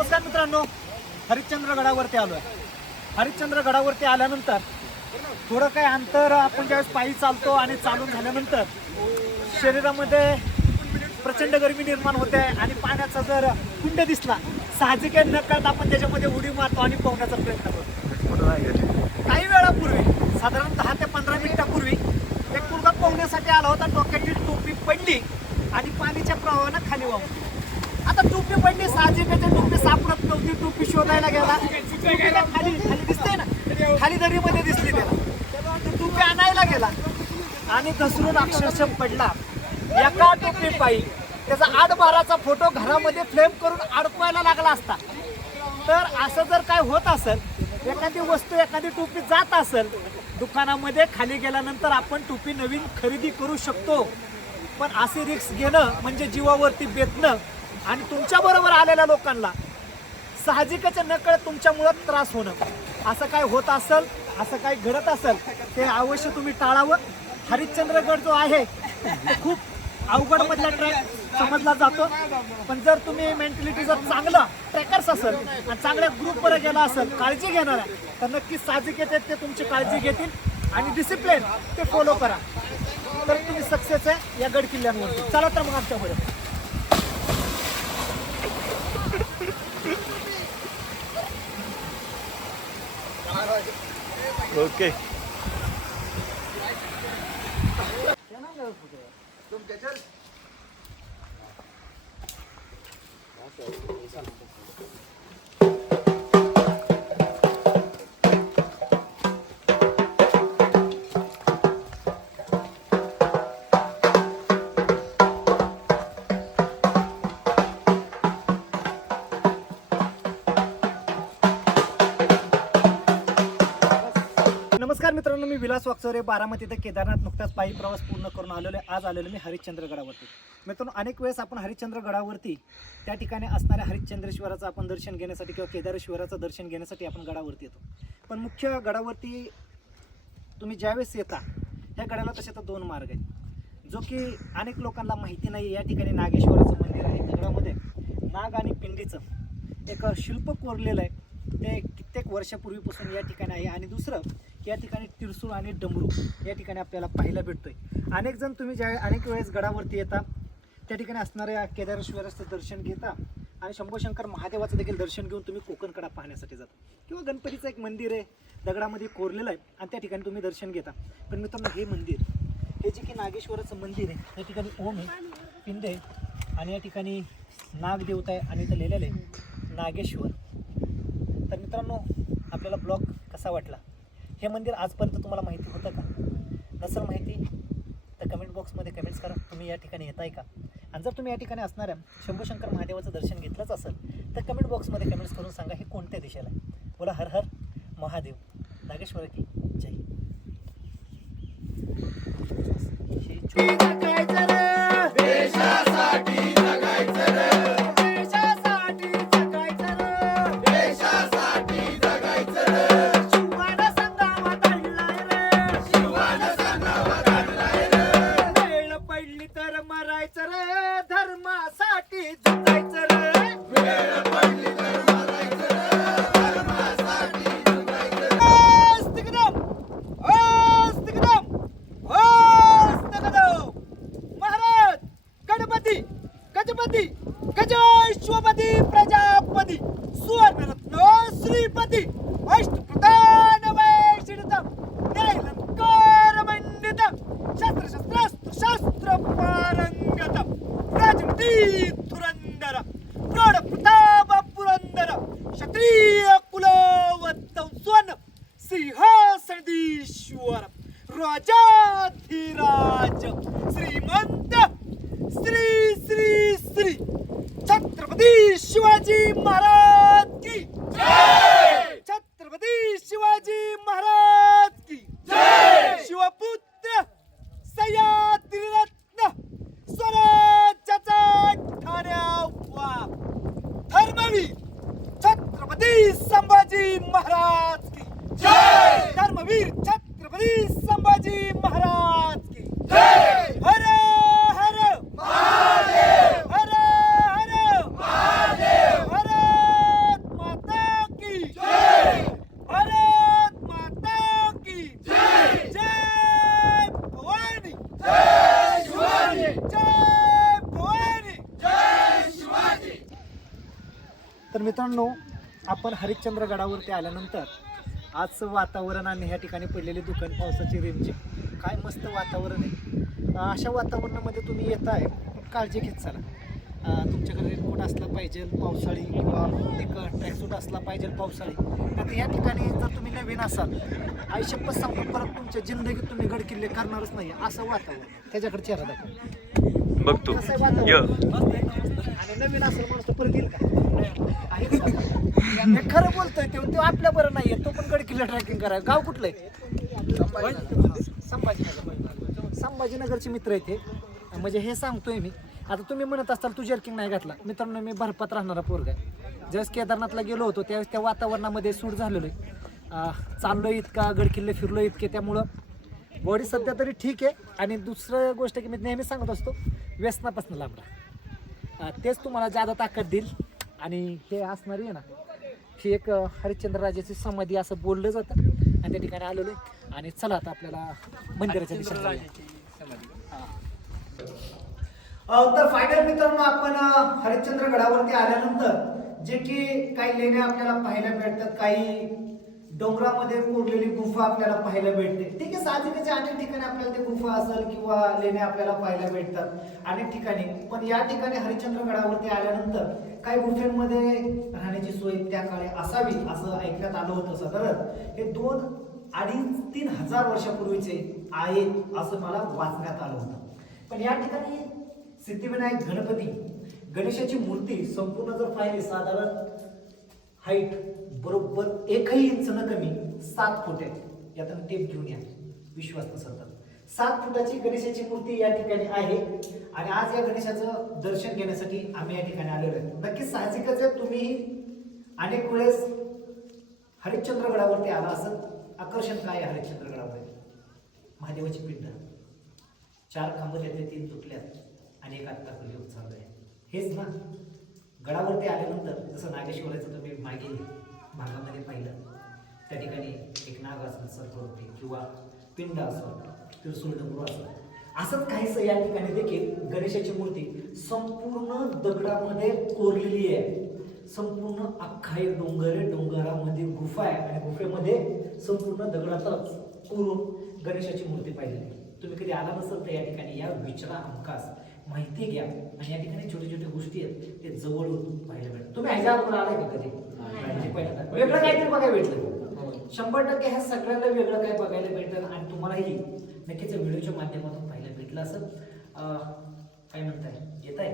नमस्कार मित्रांनो हरिश्चंद्र गडावरती आलो आहे हरिश्चंद्र गडावरती आल्यानंतर थोडं काय अंतर आपण ज्यावेळेस पायी चालतो आणि चालून झाल्यानंतर शरीरामध्ये प्रचंड गरमी निर्माण होते आणि पाण्याचा जर कुंड दिसला साहजिक न करता आपण त्याच्यामध्ये उडी मारतो आणि पोहण्याचा प्रयत्न करतो. काही वेळापूर्वी साधारण दहा ते पंधरा मिनिटापूर्वी एक मुलगा पोहण्यासाठी आला होता डोक्याची टोपी पडली आणि पाणीच्या प्रवाहानं खाली वाहून आता टोपी पडली साहजिक टोपी सापडत नव्हती टोपी शोधायला गेला. खाली खाली दिसते ना? खाली दरीमध्ये दिसली त्याला. टोपी आणायला गेला. आणि घसरून अक्षरशः पडला. एका टोपी पायी त्याचा आठ बाराचा फोटो घरामध्ये फ्लेम करून अडकवायला लागला असता. तर असं जर काय होत असेल एखादी वस्तू एखादी टोपी जात असेल दुकानामध्ये खाली गेल्यानंतर आपण टोपी नवीन खरेदी करू शकतो. पण असे रिक्स घेणं म्हणजे जीवावरती बेतणं आणि तुमच्या बरोबर आलेल्या लोकांना साहजिकच नकळत तुमच्यामुळं त्रास होणं. असं काय होत असेल असं काय घडत असेल ते अवश्य तुम्ही टाळावं. हरिश्चंद्रगड जो आहे तो खूप अवघड मधला ट्रॅक समजला जातो. पण जर तुम्ही मेंटॅलिटी जर चांगलं ट्रॅकर्स असेल आणि चांगल्या ग्रुपवर गेला असेल काळजी घेणार आहे तर नक्कीच साहजिक येते ते तुमची काळजी घेतील आणि डिसिप्लिन ते फॉलो करा. तर तुम्ही सक्सेस आहे या गड किल्ल्यांवरती चला तर मग आमच्याकडे ओके. नमस्कार मित्रांनो मी बारामती ते केदारनाथ नुकताच पायी प्रवास पूर्ण करून आलेलो आहे. आज आलेलो मी हरिश्चंद्र गडावरती मित्रांनो अनेक वेळेस आपण हरिश्चंद्र गडावरती त्या ठिकाणी असणाऱ्या हरिश्चंद्रेश्वराचं आपण दर्शन घेण्यासाठी किंवा केदारेश्वराचं दर्शन घेण्यासाठी आपण गडावरती येतो. पण मुख्य गडावरती तुम्ही ज्यावेळेस येता ह्या गडाला तसे तर दोन मार्ग आहेत. जो की अनेक लोकांना माहिती नाही या ठिकाणी नागेश्वराचं मंदिर आहे. दगडामध्ये नाग आणि पिंडीचं एक शिल्प कोरलेलं आहे. ते कित्येक वर्षापूर्वीपासून या ठिकाणी आहे. आणि दुसरं या ठिकाणी तिरसूळ आणि डमरू या ठिकाणी आपल्याला पाहायला भेटतोय. अनेक जण तुम्ही ज्या अनेक वेळेस गडावरती येता त्या ठिकाणी असणाऱ्या केदारेश्वराचं दर्शन घेता आणि शंभूशंकर महादेवाचं देखील दर्शन घेऊन तुम्ही कोकणकडा पाहण्यासाठी जाता. किंवा गणपतीचं एक मंदिर आहे दगडामध्ये कोरलेलं आहे आणि त्या ठिकाणी तुम्ही दर्शन घेता. पण मित्रांनो हे मंदिर हे जे की नागेश्वराचं मंदिर आहे त्या ठिकाणी ओम आहे पिंड आहे आणि या ठिकाणी नागदेवता आहे आणि इथं लिहिलेलं आहे नागेश्वर. तर मित्रांनो आपल्याला ब्लॉग कसा वाटला? हे मंदिर आजपर्यंत तुम्हाला माहिती होतं का? नसेल माहिती तर कमेंट बॉक्समध्ये कमेंट्स करा. तुम्ही या ठिकाणी येताय का? आणि जर तुम्ही या ठिकाणी असणाऱ्या शंभूशंकर महादेवाचं दर्शन घेतलंच असेल तर कमेंट बॉक्समध्ये कमेंट्स करून सांगा हे कोणत्या दिशेला आहे. बोला हर हर महादेव. नागेश्वर की जय. मित्रांनो आपण हरिश्चंद्र गडावरती आल्यानंतर आजचं वातावरण आणि ह्या ठिकाणी पडलेली दुकान पावसाची रिमची काय मस्त वातावरण आहे. अशा वातावरणामध्ये तुम्ही येत आहे काळजी घेत चला. तुमच्याकडे रेनकोट असला पाहिजे पावसाळी किंवा एक ट्रॅकसूट असला पाहिजे पावसाळी. आता या ठिकाणी जर तुम्ही नवीन असाल आयुष्यभर सांगून परत तुमच्या जिंदगीत तुम्ही गडकिल्ले करणारच नाही असं वातावरण त्याच्याकडे चेहरा दाखवा. बघ तू कसं आहे य. वातावरण? आणि नवीन असेल माणूस परत येईल का? आहे खरं बोलतोय ते तो आपल्या बरं नाहीये तो पण गडकिल्ला ट्रॅकिंग करा गाव कुठलं आहे? संभाजीनगर. संभाजीनगरचे मित्र आहेत हे. म्हणजे हे सांगतोय मी. आता तुम्ही म्हणत असताल तू जर्किंग नाही घातला. मित्रांनो मी भरपात राहणारा पोरगा आहे. ज्यावेळेस केदारनाथला गेलो होतो त्यावेळेस त्या वातावरणामध्ये सूट झालेलो आहे. चाललो चाललोय इतका गडकिल्ले फिरलो इतके त्यामुळं बॉडी सध्या तरी ठीक आहे. आणि दुसरं गोष्ट की मी नेहमी सांगत असतो व्यसनापासून लांब राहा. तेच तुम्हाला जादा ताकद देईल. आणि हे असणारी आहे ना ही एक हरिश्चंद्र राजाची समाधी असं बोललं जातं. आणि त्या ठिकाणी आलेलो आहे. आणि चला आता आपल्याला मंदिराच्या दिशेला तर फायनल मित्रांनो आपण हरिश्चंद्र गडावरती आल्यानंतर जे की काही लेण्या आपल्याला पाहायला मिळतात काही डोंगरामध्ये कोरलेली गुफा आपल्याला पाहायला भेटते. ठीक आहे साहजिकच्या अनेक ठिकाणी आपल्याला ते गुफा असेल किंवा लेण्या आपल्याला पाहायला भेटतात. अनेक ठिकाणी. पण या ठिकाणी हरिश्चंद्रगडावरती आल्यानंतर काही गुफेमध्ये राहण्याची सोय त्या काळी असावी असं ऐकण्यात आलं होतं साधारण. हे दोन अडीच तीन हजार वर्षापूर्वीचे आहेत असं मला वाचण्यात आलं होतं. पण या ठिकाणी सिद्धिविनायक गणपती गणेशाची मूर्ती संपूर्ण जर पाहिली साधारण हाईट बरोबर एकही इंच न कमी सात फुट आहे यात टेप घेऊन या. विश्वास नसेल सात फुटाची गणेशाची मूर्ती या ठिकाणी आहे. आणि आज या गणेशाचं दर्शन घेण्यासाठी आम्ही या ठिकाणी आलेलो आहे. नक्कीच साहजिकच आहे तुम्ही अनेक वेळेस हरिश्चंद्रगडावरती आला असं आकर्षण काय आहे हरिश्चंद्रगडावरती महादेवाची पिंड. चार खांब त्यातले तीन तुटल्यात आणि एक आत्ता खुली चालू आहे. हेच ना. गडावरती आल्यानंतर जसं नागेश्वराचं तुम्ही मागे भागामध्ये पाहिलं त्या ठिकाणी एक नाग असेल होते किंवा पिंड असं किंवा डमरू असं असंच काहीच या ठिकाणी देखील गणेशाची मूर्ती संपूर्ण दगडामध्ये कोरलेली आहे. संपूर्ण अख्खा एक डोंगर आहे डोंगरामध्ये गुफा आहे आणि गुफेमध्ये संपूर्ण दगडातच कोरून गणेशाची मूर्ती पाहिलेली तुम्ही कधी आला नसेल तर या ठिकाणी या विचारा हमखास माहिती घ्या. आणि या ठिकाणी छोट्या छोट्या गोष्टी आहेत ते जवळून पाहायला मिळतात. तुम्ही ह्याच्या अगोदर आलाय का कधी? वेगळं काहीतरी बघायला भेटलं. शंभर टक्के ह्या सगळ्यांना वेगळं काय बघायला भेटलं आणि तुम्हालाही नक्कीच व्हिडिओच्या माध्यमातून पाहायला भेटलं असं काय म्हणताय? येत आहे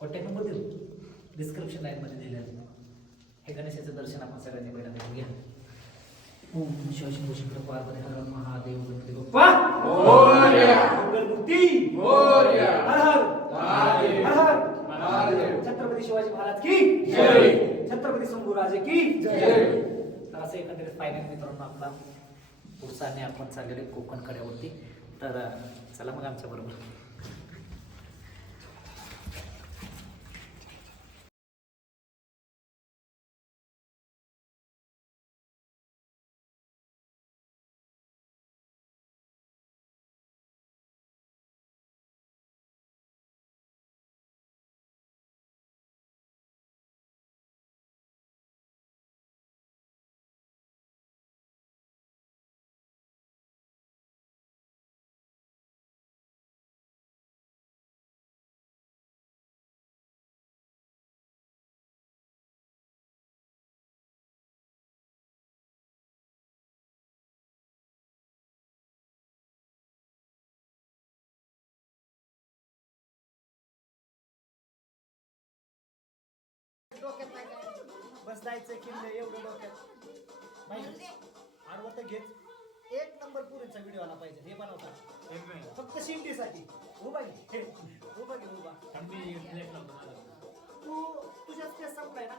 कॉन्टॅक्ट नंबर देऊ डिस्क्रिप्शन लाईनमध्ये दिलेलं आहे. हे गणेशाचं दर्शन आपण सगळ्यांनी पहिल्यांदा घेऊया. ओम शिवशंभू शंकर पार्वती हर महादेव गणपती बाप्पा! मंगलमूर्ती हर हर हर हर छत्रपती शिवाजी महाराज की छत्रपती शंभूराजे की? तर असं एकंदरीत फायनल मित्रांनो आपला पुढचा आणि आपण चाललेले कोकण कड्यावरती. तर चला मग आमच्या डोक्यात नाही काय? बस जायचं किल्ले एवढं डोक्यात. माहिती आडवं तर घेत. एक नंबर पुरीचा व्हिडिओ आला पाहिजे. हे बनवतात. फक्त शिंदीसाठी. उभा घे उभा घे उभा तू तुझ्याच केस संपलाय ना?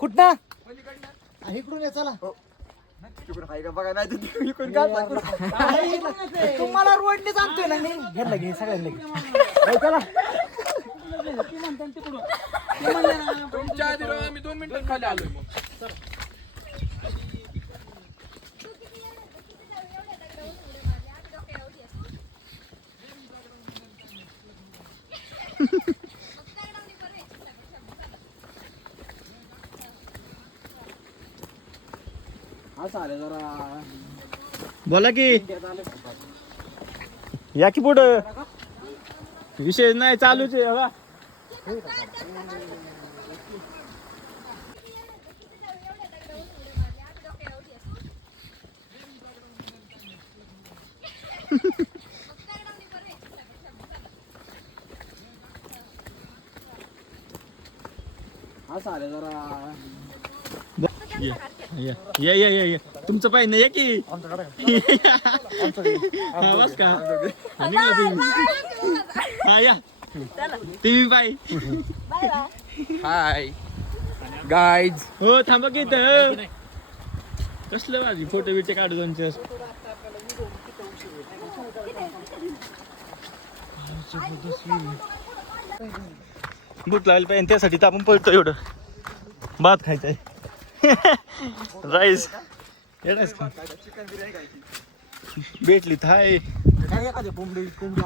कुठं? इकडून ये चला. तुम्हाला रोडने सांगतोय ना मी. घेतलं घे सगळ्यांना घे. चला. तुमच्या आधी आम्ही दोन मिनिटात खाली आलोय बोला की या की पुढं? विषय नाही चालूच आहे बघा या. या या या या या. तुमचं पाहिजे या की? हा, बस का? हा, निघा तुम्ही. हा या. तुम्ही बाई हाय. गाईज हो थांबा की इथं. कसलं माझी फोटो बिटे काढू दोनचे भूक लागली पाहिजे त्यासाठी तर आपण पळतो एवढं. भात खायचंय. राईस येणारच का भेटली थाय. काय एखादी कोंबडी कोंबडी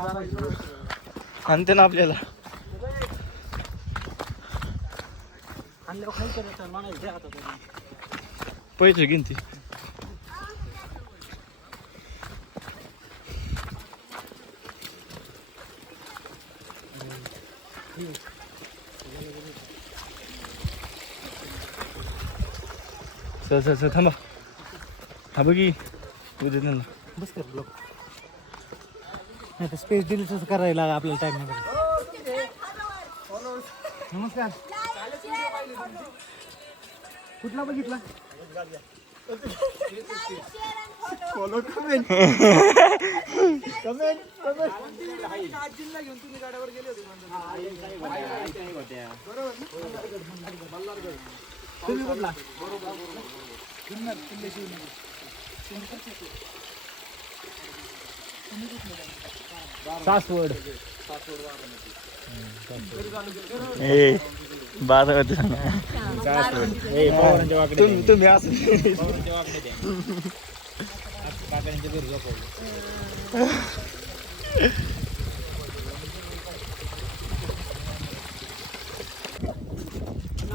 आणते ना आपल्याला. आणल्यावर खायचं नाही तर पैसे घेईन ती. सर सर सर थांबा थांबा की उद्या त्यांना बस कर ब्लॉक नाही तर स्पेस दिली तसं करायला आपल्याला टाइम नाही नमस्कार. कुठला बघितला? तुम्ही कुठला? सासवड. ए बाद होते तुम्ही तुम्ही असं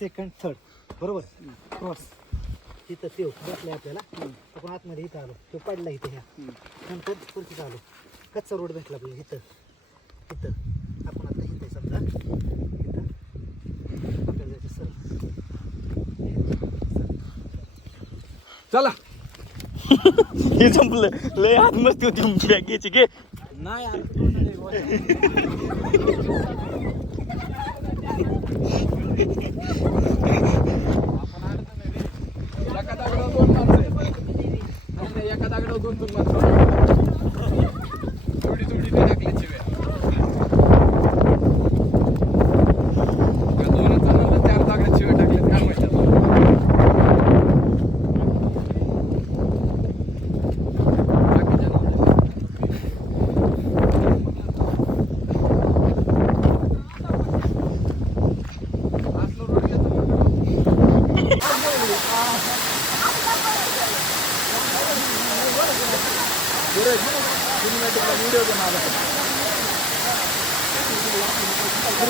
सेकंड थर्ड बरोबर? क्रॉस तिथं ते बसलाय आपल्याला. आपण आतमध्ये इथं आलो. तो पडला इथं ह्या. नंतर परत आलो कच्चा रोड भेटला आपल्याला इथं. इथं. आपण आता इथं समजा. इथं. आपल्याला जायचं सर चला. हे संपलं. लय हात मस्ती होती तुमची बॅगेची घे एका दागडावर दोन माणसं आहेत. नाही, एका दागडावर दोन दोन माणसं आहेत. थोडी थोडी ते टाकली शिव्या का दोनच जणांना चार दगडात शिव्या टाकल्यात काय माहिती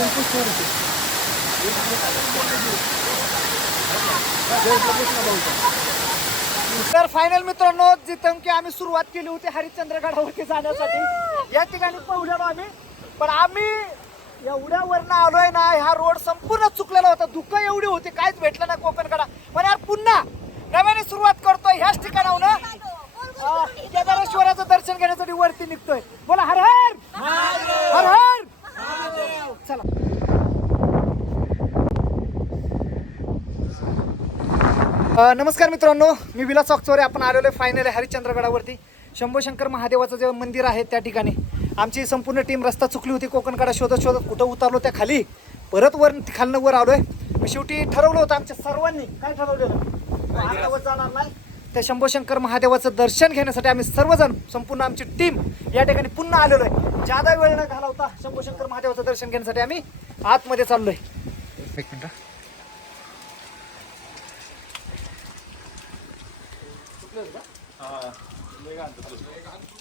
बाकीच्या नव्हत्या. तर फायनल मित्रांनो जिथं की आम्ही सुरुवात केली होती हरिश्चंद्रगडावरती जाण्यासाठी. या ठिकाणी पोहोचलो आम्ही. पण आम्ही एवढ्या वरनं आलोय ना हा रोड संपूर्ण चुकलेला होता. दुःख एवढी होती काहीच भेटलं नाही कोकणकडा. पण यार पुन्हा नव्याने सुरुवात करतोय ह्याच ठिकाणाहून. केदारेश्वराचं दर्शन घेण्यासाठी वरती निघतोय. बोला हर हर! हर हर! चला. नमस्कार मित्रांनो मी विलास चौकचोरे आपण आलेलो आहे फायनल हरिश्चंद्रगडावरती. शंभूशंकर महादेवाचं जे मंदिर आहे त्या ठिकाणी. आमची संपूर्ण टीम रस्ता चुकली होती कोकणकडा शोधत शोधत कुठं उतरलो त्या खाली. परत वर खालनं वर आलोय. मग शेवटी ठरवलं होतं आमच्या सर्वांनी. काय ठरवलेलं? जाणार नाही. त्या शंभूशंकर महादेवाचं दर्शन घेण्यासाठी आम्ही सर्वजण संपूर्ण आमची टीम या ठिकाणी पुन्हा आलेलो आहे. जादा वेळ न घालवता शंभूशंकर महादेवाचं दर्शन घेण्यासाठी आम्ही आतमध्ये चाललोय. एक मिनटं.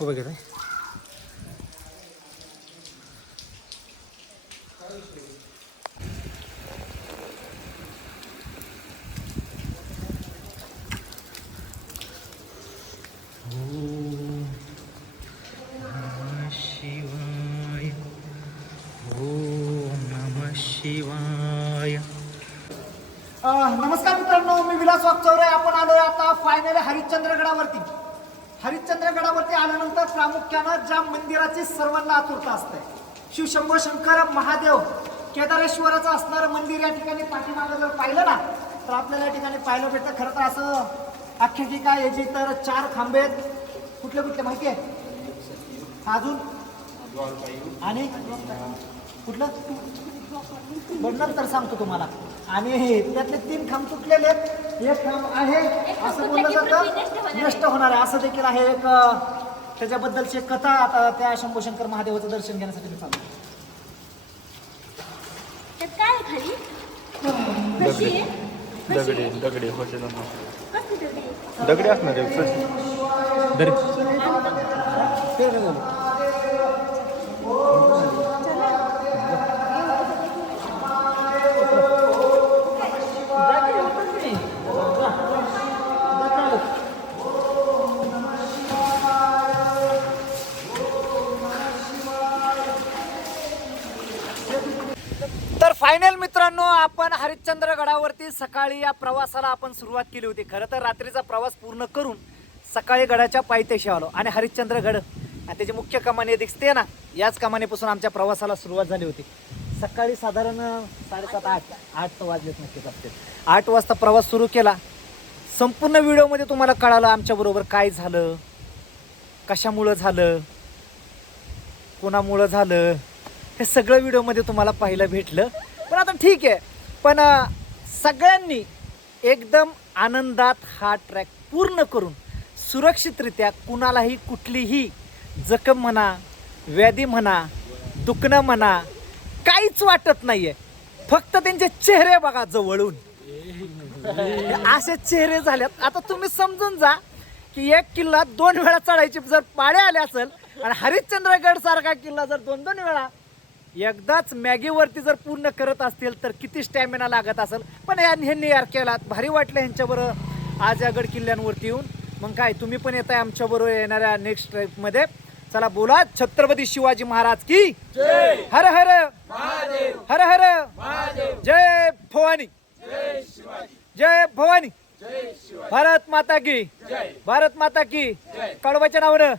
हो वगैरे शिवाय ओम नम शिवाय नमस्कार मित्रांनो मी विलास वागचौरे आपण आलोय आता फायनल हरिश्चंद्रगडावरती हरिश्चंद्रगडावरती आल्यानंतर प्रामुख्यानं ज्या मंदिराची सर्वांना आतुरता असते शिवशंभो शंकर महादेव केदारेश्वराचं असणारं मंदिर या ठिकाणी पाठीमागं जर पाहिलं ना तर आपल्याला या ठिकाणी पाहायला भेटतं. खरं तर असं आख्यायिका याची तर चार खांबे आहेत. कुठले कुठले माहिती आहे? अजून? आणि? कुठलं? बरं नंतर सांगतो तुम्हाला. आणि हे त्यातले तीन खांब तुटलेले आहेत. एक खांब आहे असं बोललं जातं. नष्ट होणार आहे. असं देखील आहे एक त्याच्याबद्दलची एक कथा आता त्या शंभूशंकर महादेवाचं दर्शन घेण्यासाठी मी त्यात काय आहे खाली? कशी आहे? दगडे दगडे होते कसली दगडी? आहे? दगडे असणार आहे दरी. बोलू. हरिश्चंद्रगडावरती सकाळी या प्रवासाला आपण सुरुवात केली होती. खरं तर रात्रीचा प्रवास पूर्ण करून सकाळी गडाच्या पायथ्याशी आलो. आणि हरिश्चंद्रगड आणि त्याची मुख्य कमानी दिसते ना याच कमानीपासून आमच्या प्रवासाला सुरुवात झाली होती. सकाळी साधारण साडेसात आठ आठ वाजलेत नक्कीच असतील आठ वाजता प्रवास सुरू केला. संपूर्ण व्हिडिओमध्ये तुम्हाला कळालं आमच्याबरोबर काय झालं कशामुळं झालं कोणामुळं झालं हे सगळं व्हिडिओमध्ये तुम्हाला पाहायला भेटलं. पण आता ठीक आहे. पण सगळ्यांनी एकदम आनंदात हा ट्रॅक पूर्ण करून सुरक्षितरित्या कुणालाही कुठलीही जखम म्हणा व्याधी म्हणा दुखणं म्हणा काहीच वाटत नाही आहे फक्त त्यांचे चेहरे बघा जवळून. असे चेहरे झाल्यात आता तुम्ही समजून जा की एक किल्ला दोन वेळा चढायची जर पाळे आले असेल आणि हरिश्चंद्रगड सारखा किल्ला जर दोन दोन वेळा एकदाच मॅगीवरती जर पूर्ण करत असतील तर किती स्टॅमिना लागत असेल? पण ह्यांनी यार केला. भारी वाटलं ह्यांच्याबरोबर. आज या गड किल्ल्यांवरती येऊन. मग काय तुम्ही पण येताय आमच्याबरोबर येणाऱ्या नेक्स्ट ट्रिपमध्ये चला बोला छत्रपती शिवाजी महाराज की? हर हर! हर हर! जय भवानी! जय भवानी! भारत माता की! भारत माता की! कडवाच्या नावानं!